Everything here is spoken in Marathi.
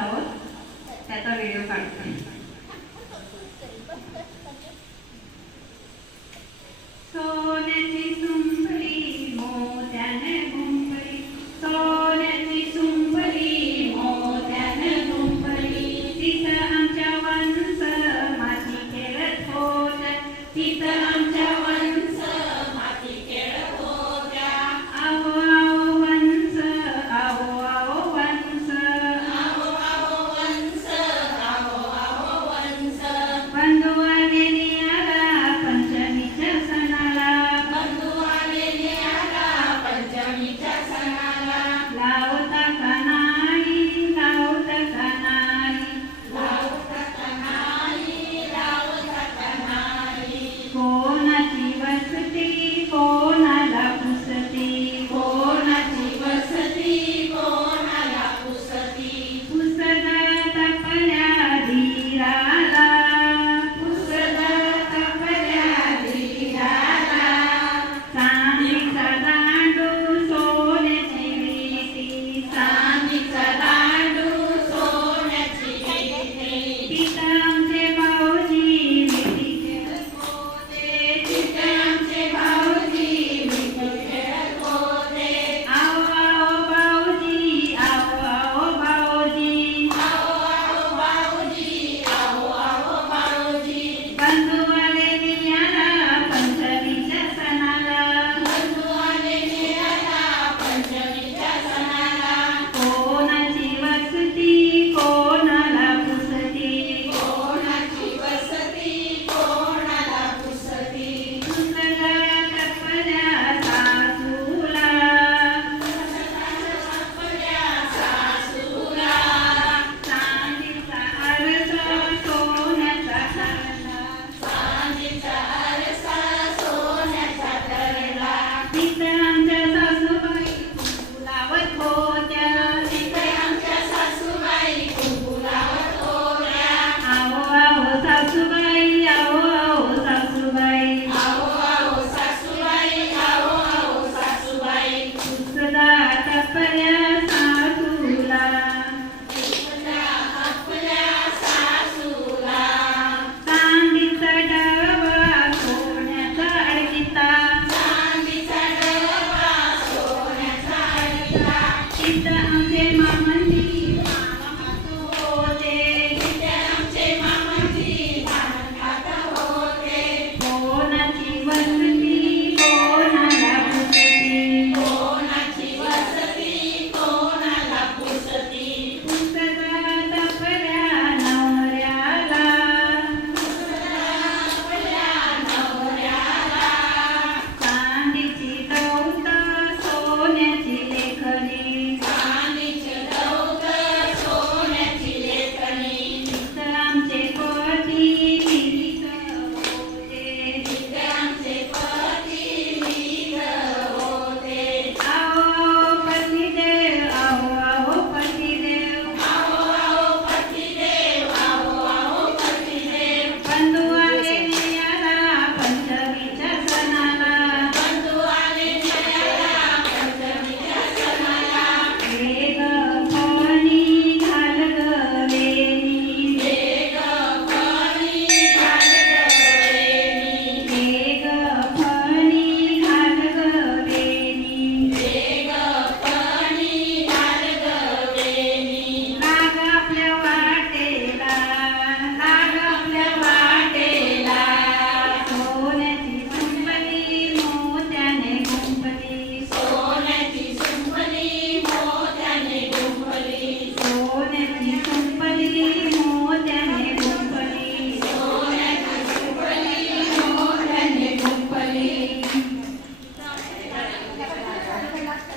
जाऊन त्याचा व्हिडिओ काढतो. सोन्याची तुम